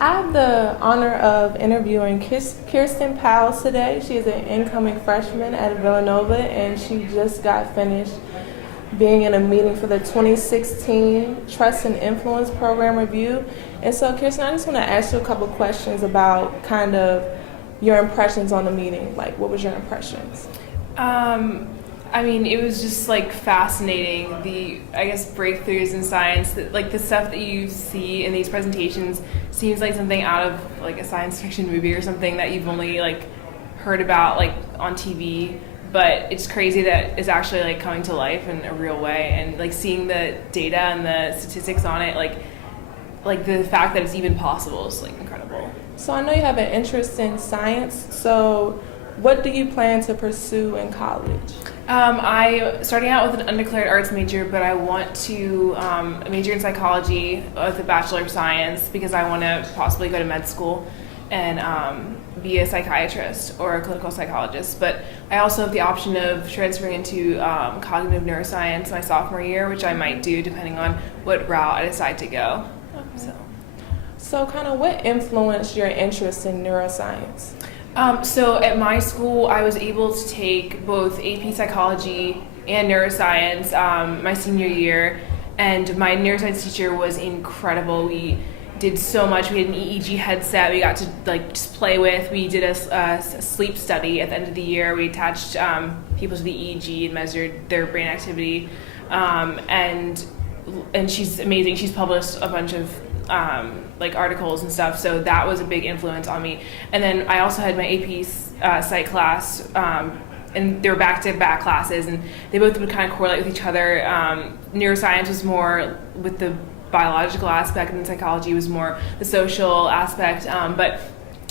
I have the honor of interviewing Kirsten Powell today. She is an incoming freshman at Villanova, and she just got finished being in a meeting for the 2016 Trust and Influence Program Review. And so, Kirsten, I just want to ask you a couple questions about kind of your impressions on the meeting. Like, what was your impressions? I mean, it was just like fascinating, the, I guess, breakthroughs in science, that, like the stuff that you see in these presentations seems like something out of like a science fiction movie or something that you've only like heard about like on TV, but it's crazy that it's actually like coming to life in a real way, and like seeing the data and the statistics on it, like the fact that it's even possible is like incredible. So I know you have an interest in science, so what do you plan to pursue in college? I starting out with an undeclared arts major, but I want to major in psychology with a Bachelor of Science because I want to possibly go to med school and be a psychiatrist or a clinical psychologist. But I also have the option of transferring into cognitive neuroscience my sophomore year, which I might do depending on what route I decide to go. Okay. So kind of what influenced your interest in neuroscience? So at my school, I was able to take both AP Psychology and Neuroscience my senior year, and my neuroscience teacher was incredible. We did so much. We had an EEG headset we got to like just play with. We did a sleep study at the end of the year. We attached people to the EEG and measured their brain activity, and she's amazing. She's published a bunch of like articles and stuff, so that was a big influence on me. And then I also had my AP Psych class, and they were back-to-back classes, and they both would kind of correlate with each other. Neuroscience was more with the biological aspect, and psychology was more the social aspect. But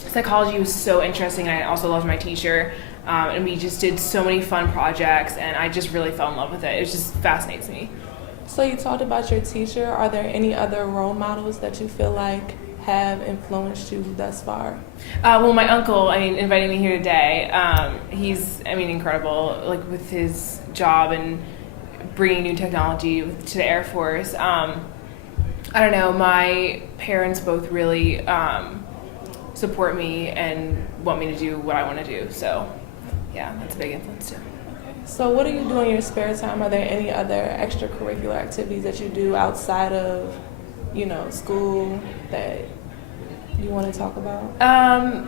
psychology was so interesting, and I also loved my teacher. And we just did so many fun projects, and I just really fell in love with it. It just fascinates me. So you talked about your teacher. Are there any other role models that you feel like have influenced you thus far? Well, my uncle, inviting me here today, he's, incredible, like with his job and bringing new technology to the Air Force. I don't know, my parents both really support me and want me to do what I want to do. So, yeah, that's a big influence too. So what do you do in your spare time? Are there any other extracurricular activities that you do outside of, school that you want to talk about? I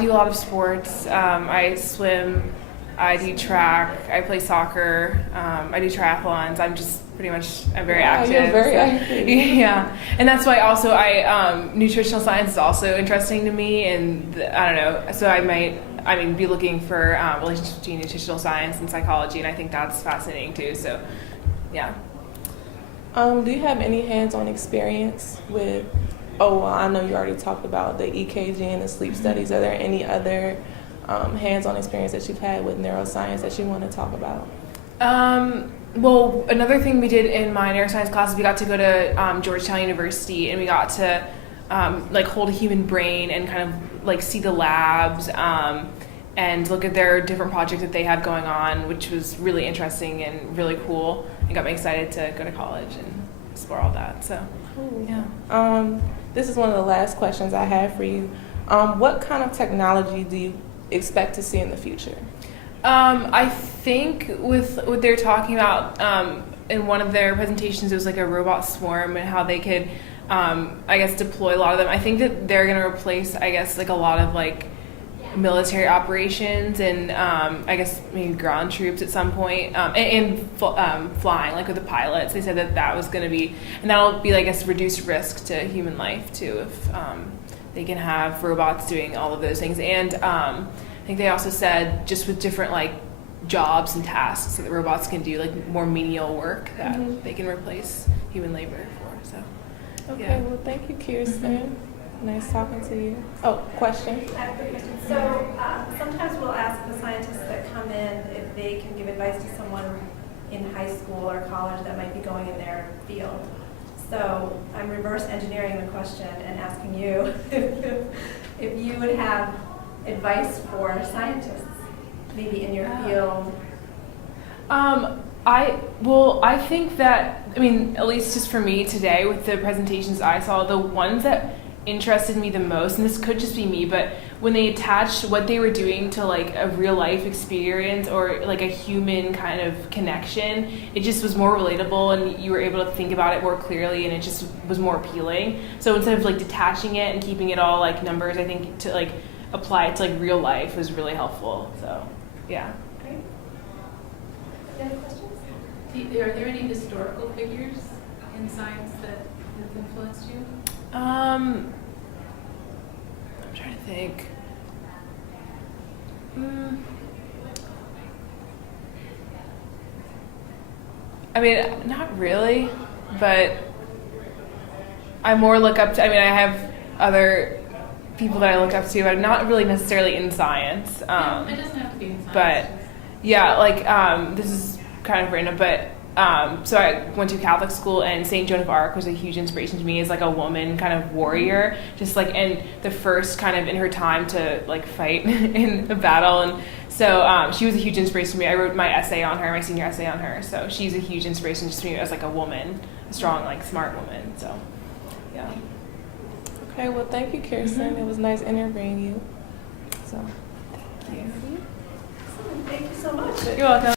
do a lot of sports. I swim, I do track, I play soccer, I do triathlons. I'm very active. You're very active. Yeah, and that's why also nutritional science is also interesting to me, and I don't know, so I might be looking for relationships between nutritional science and psychology, and I think that's fascinating too, so yeah. Do you have any hands-on experience with, I know you already talked about the EKG and the sleep studies. Are there any other hands-on experience that you've had with neuroscience that you want to talk about? Well, another thing we did in my neuroscience classes, we got to go to Georgetown University, and we got to hold a human brain and kind of like see the labs and look at their different projects that they have going on, which was really interesting and really cool, and got me excited to go to college and explore all that. So, cool. Yeah. This is one of the last questions I have for you. What kind of technology do you expect to see in the future? I think with what they're talking about in one of their presentations, it was like a robot swarm and how they could, deploy a lot of them. I think that they're going to replace, like a lot of like military operations and maybe ground troops at some point, and flying, like with the pilots. They said that was going to be, and that'll be, reduced risk to human life too if they can have robots doing all of those things. And I think they also said just with different jobs and tasks that the robots can do, more menial work that they can replace human labor for. So, okay, yeah. Well, thank you, Kirsten. Nice talking to you. Oh, question? I have a question. So sometimes we'll ask the scientists that come in if they can give advice to someone in high school or college that might be going in their field. So I'm reverse engineering the question and asking you if you would have advice for scientists, maybe in your field. I think that I mean, at least just for me today with the presentations I saw, the ones that interested me the most, and this could just be me, but when they attached what they were doing to like a real life experience or like a human kind of connection, it just was more relatable and you were able to think about it more clearly and it just was more appealing. So instead of like detaching it and keeping it all like numbers, I think to like apply it to like real life was really helpful. So yeah. Great. Any other questions? Are there any historical figures in science that have influenced you? I'm trying to think. I mean, not really, but I more look up to, I mean, I have other people that I look up to, but not really necessarily in science. It doesn't have to be in science. But yeah, like this is kind of random, but so I went to Catholic school, and Saint Joan of Arc was a huge inspiration to me as like a woman kind of warrior, just like and the first kind of in her time to like fight in a battle, and so she was a huge inspiration to me. I wrote my essay on her, my senior essay on her, so she's a huge inspiration just to me as like a woman, a strong, like smart woman. So yeah. Okay, well, thank you, Kirsten. It was nice interviewing you. So, Thank you. Thank you so much. You're welcome.